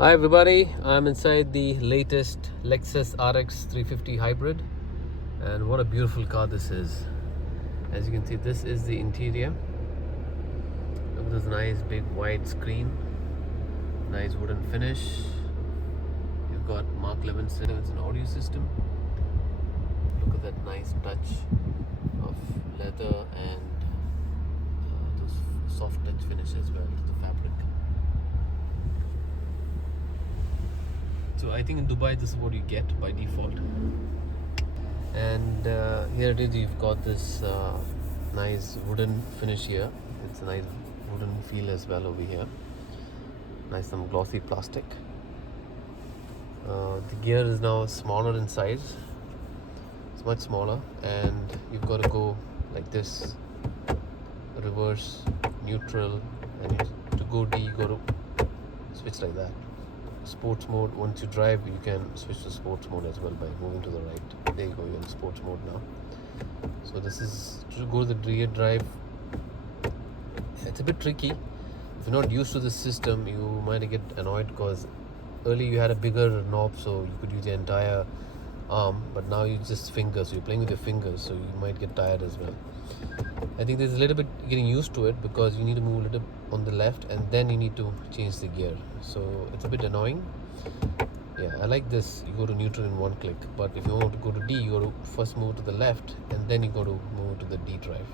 Hi everybody, I'm inside the latest Lexus RX350 hybrid, and what a beautiful car this is. As you can see, this is the interior. Look at this nice big wide screen, nice wooden finish. You've got Mark Levinson, it's an audio system. Look at that nice touch of leather and those soft touch finish as well to the fabric. So I think in Dubai this is what you get by default. And here it is, you've got this nice wooden finish here. It's a nice wooden feel as well over here. Nice some glossy plastic. The gear is now smaller in size. It's much smaller, and you've got to go like this: reverse, neutral, and to go D you got to switch like that. Sports mode, once you drive you can switch to sports mode as well by moving to the right. There you go, you're in sports mode now. So this is to go to the rear drive. It's a bit tricky. If you're not used to the system, you might get annoyed because earlier you had a bigger knob so you could use the entire arm, but now you just fingers, so you're playing with your fingers, so you might get tired as well. I think there's a little bit getting used to it because you need to move a little on the left and then you need to change the gear, so it's a bit annoying. Yeah, I like this. You go to neutral in one click, but if you want to go to D, you got to first move to the left and then you got to move to the D drive.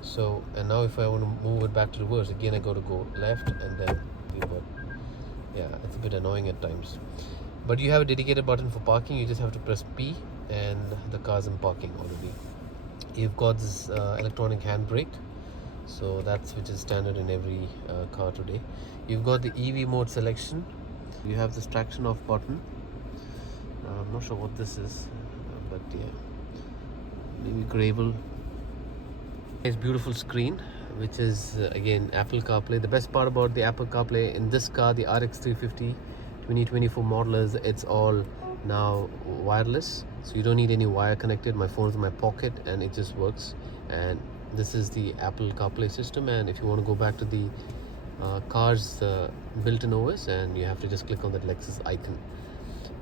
So, and now if I want to move it back to reverse, again I got to go left and then revert. Yeah, it's a bit annoying at times. But you have a dedicated button for parking. You just have to press P and the car's in parking already. You've got this electronic handbrake, so that's which is standard in every car today. You've got the EV mode selection. You have this traction off button. I'm not sure what this is, but yeah, maybe gravel. Nice beautiful screen, which is again Apple CarPlay. The best part about the Apple CarPlay in this car, the RX350 2024 model, is it's all now wireless, so you don't need any wire connected. My phone's in my pocket and it just works. And this is the Apple CarPlay system, and if you want to go back to the car's built-in OS, and you have to just click on that Lexus icon.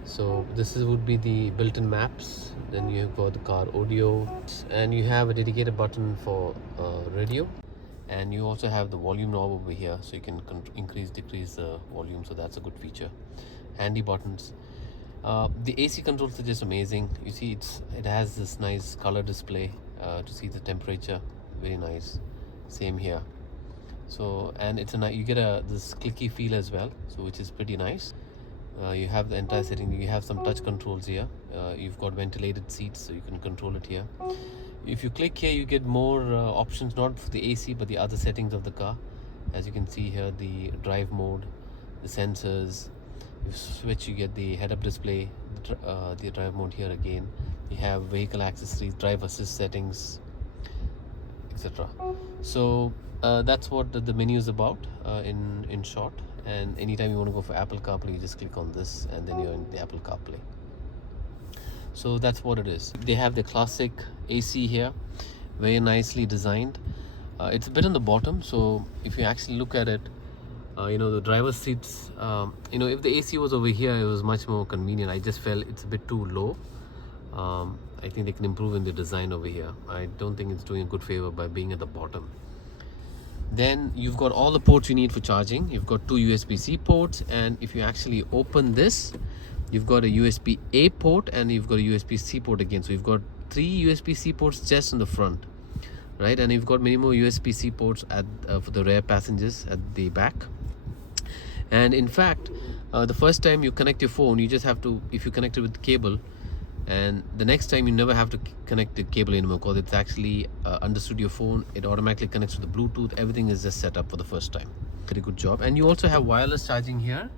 So this would be the built-in maps. Then you've got the car audio, and you have a dedicated button for radio, and you also have the volume knob over here, so you can increase decrease the volume, so that's a good feature. Handy buttons. The AC controls are just amazing. You see it has this nice color display to see the temperature, very nice. Same here. So, and it's you get this clicky feel as well, so which is pretty nice. You have the entire setting. You have some touch controls here. You've got ventilated seats, so you can control it here. If you click here, you get more options, not for the AC but the other settings of the car. As you can see here, the drive mode, the sensors. You switch, you get the head-up display, the drive mode here again. You have vehicle accessories, drive assist settings, etc. So that's what the menu is about in short. And anytime you want to go for Apple CarPlay, you just click on this and then you're in the Apple CarPlay. So that's what it is. They have the classic AC here, very nicely designed. It's a bit on the bottom, so if you actually look at it, the driver's seats, if the AC was over here, it was much more convenient. I just felt it's a bit too low. I think they can improve in the design over here. I don't think it's doing a good favor by being at the bottom. Then you've got all the ports you need for charging. You've got 2 USB-C ports, and if you actually open this, you've got a USB-A port and you've got a USB-C port again. So you've got 3 USB-C ports just in the front, right? And you've got many more USB-C ports for the rear passengers at the back. And in fact, the first time you connect your phone, you just have to, if you connect it with the cable, and the next time you never have to connect the cable anymore because it's actually understood your phone. It automatically connects to the Bluetooth. Everything is just set up for the first time. Pretty good job. And you also have wireless charging here.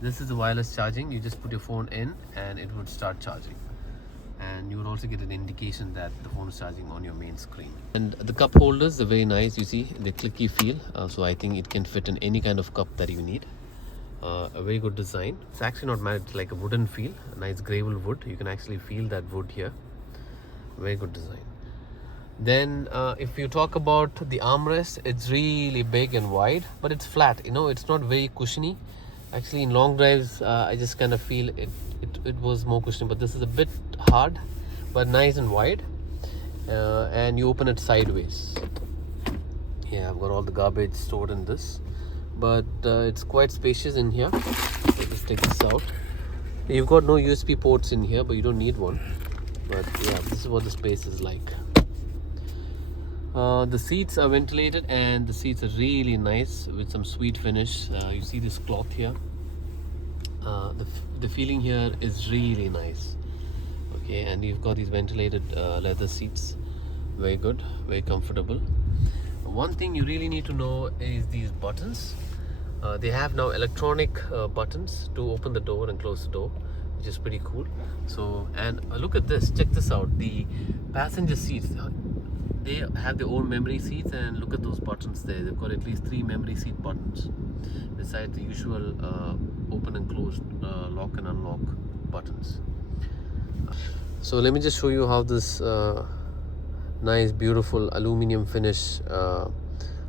This is the wireless charging. You just put your phone in and it would start charging. And you would also get an indication that the phone is charging on your main screen. And the cup holders are very nice. You see the clicky feel. So I think it can fit in any kind of cup that you need. A very good design. It's actually not matte, it's like a wooden feel, a nice gravel wood. You can actually feel that wood here. Very good design. Then if you talk about the armrest, it's really big and wide, but it's flat. It's not very cushiony. Actually, in long drives, I just kind of feel it was more cushioning, but this is a bit hard, but nice and wide. And you open it sideways. Yeah, I've got all the garbage stored in this, but it's quite spacious in here. So just take this out. You've got no USB ports in here, but you don't need one. But yeah, this is what the space is like. The seats are ventilated, and the seats are really nice with some sweet finish. You see this cloth here. The feeling here is really nice. Okay, and you've got these ventilated leather seats. Very good, very comfortable. One thing you really need to know is these buttons. They have now electronic buttons to open the door and close the door, which is pretty cool. So, and look at this, check this out. The passenger seats, they have their own memory seats, and look at those buttons there. They've got at least 3 memory seat buttons besides the usual open and close, lock and unlock buttons. So let me just show you how this nice beautiful aluminum finish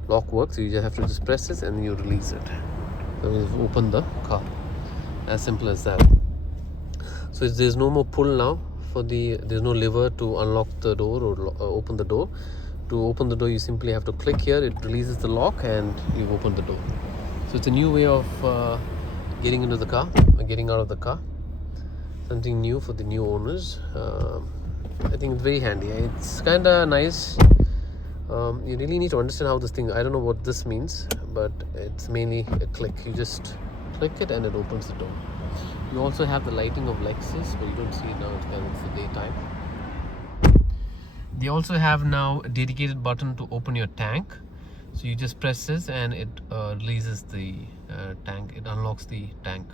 lock works. You just have to just press this and you release it. So you open the car. As simple as that. So there's no more pull now. There's no lever to unlock the door or open the door. To open the door, you simply have to click here. It releases the lock and you open the door. So it's a new way of getting into the car or getting out of the car. Something new for the new owners. I think it's very handy. It's kind of nice. You really need to understand how this thing, I don't know what this means, but it's mainly a click. You just click it and it opens the door. You also have the lighting of Lexus, but you don't see it now. It's the daytime. They also have now a dedicated button to open your tank. So you just press this and it releases the tank. It unlocks the tank.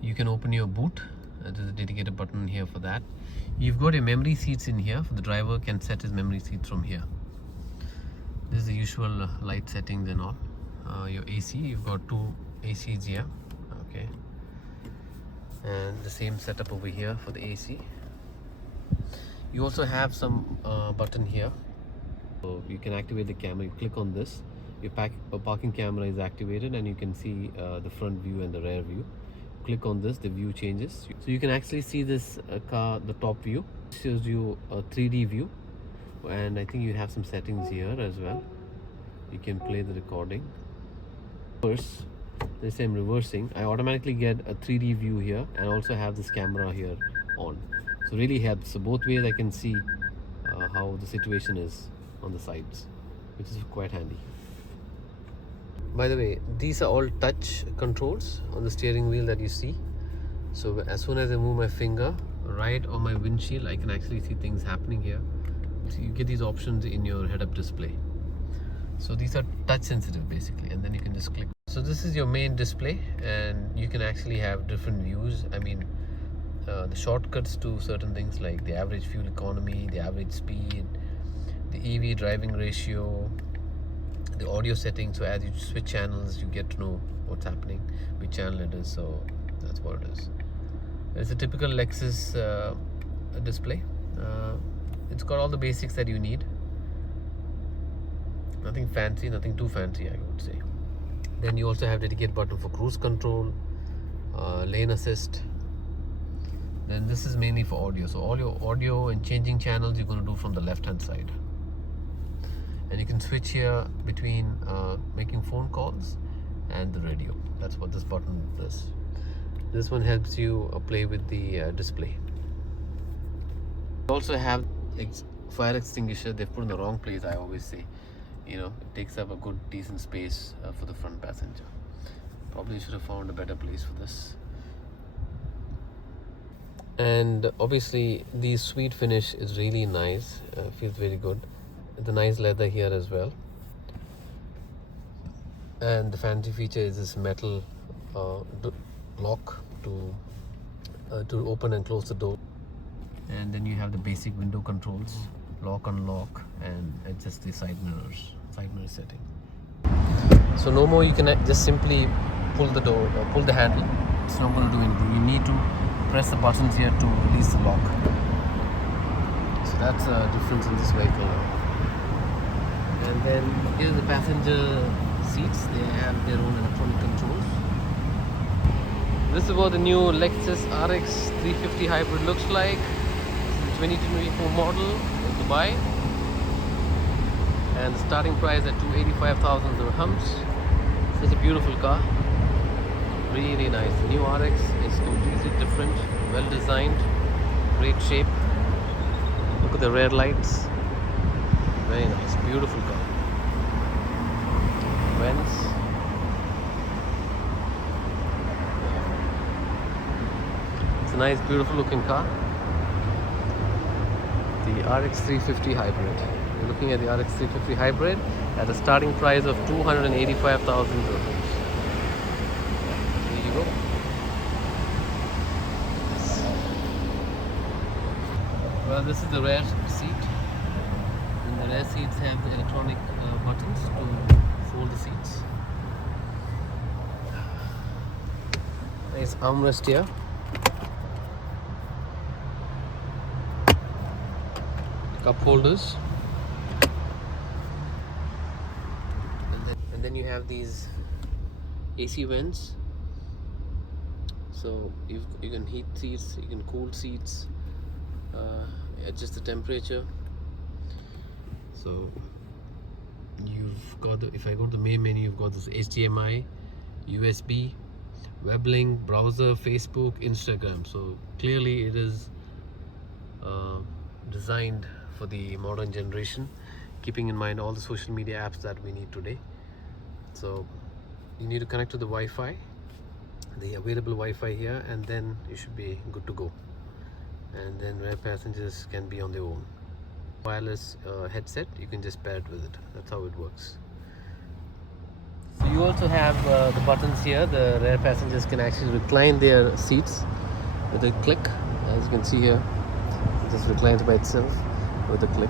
You can open your boot. There's a dedicated button here for that. You've got your memory seats in here. The driver can set his memory seats from here. This is the usual light settings and all. Your AC, you've got 2 ACs here. Okay. And the same setup over here for the AC. You also have some button here. So you can activate the camera. You click on this. Your parking camera is activated, and you can see the front view and the rear view. Click on this, the view changes. So you can actually see this car, the top view. It shows you a 3D view, and I think you have some settings here as well. You can play the recording. First, let's say I'm reversing, I automatically get a 3D view here and also have this camera here on. So really helps. So both ways I can see how the situation is on the sides, which is quite handy. By the way, these are all touch controls on the steering wheel that you see. So as soon as I move my finger right on my windshield, I can actually see things happening here. So you get these options in your head-up display. So these are touch sensitive basically, and then you can just click. So this is your main display, and you can actually have different views. I mean, the shortcuts to certain things like the average fuel economy, the average speed, the EV driving ratio, the audio settings. So as you switch channels, you get to know what's happening, which channel it is. So that's what it is. It's a typical Lexus display. It's got all the basics that you need. Nothing fancy, nothing too fancy, I would say. Then you also have dedicated button for cruise control, lane assist. Then this is mainly for audio. So all your audio and changing channels you're going to do from the left hand side. And you can switch here between making phone calls and the radio. That's what this button does. This one helps you play with the display. You also have fire extinguisher. They've put in the wrong place, I always say. You know, it takes up a good decent space for the front passenger. Probably should have found a better place for this. And obviously the sweet finish is really nice. Feels very good. The nice leather here as well. And the fancy feature is this metal lock to open and close the door. And then you have the basic window controls, lock, unlock, and adjust the side mirror setting. So no more you can just simply pull the door or pull the handle. It's not going to do anything. You need to press the buttons here to release the lock. So that's a difference in this vehicle. And then here's the passenger seats. They have their own electronic controls. This is what the new Lexus RX 350 hybrid looks like. This is the 2024 model in Dubai, and the starting price at 285,000 dirhams. It's a beautiful car, really nice. The new RX is completely different, well designed, great shape. Look at the rear lights, very nice, beautiful car. Vents. It's a nice, beautiful looking car. The RX 350 hybrid. We're looking at the RX 350 hybrid at a starting price of 285,000 dirhams. There you go. Well, this is the rear seat. And the rear seats have the electronic buttons to fold the seats. Nice armrest here. Cup holders. And then you have these AC vents. So you can heat seats, you can cool seats, adjust the temperature. So you've got if I go to the main menu, you've got this HDMI, USB, web link, browser, Facebook, Instagram. So clearly it is designed for the modern generation, keeping in mind all the social media apps that we need today. So you need to connect to the Wi-Fi, the available Wi-Fi here, and then you should be good to go. And then rear passengers can be on their own. Wireless headset, you can just pair it with it. That's how it works. So you also have the buttons here. The rear passengers can actually recline their seats with a click. As you can see here, it just reclines by itself with a click.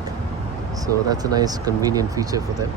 So that's a nice convenient feature for them.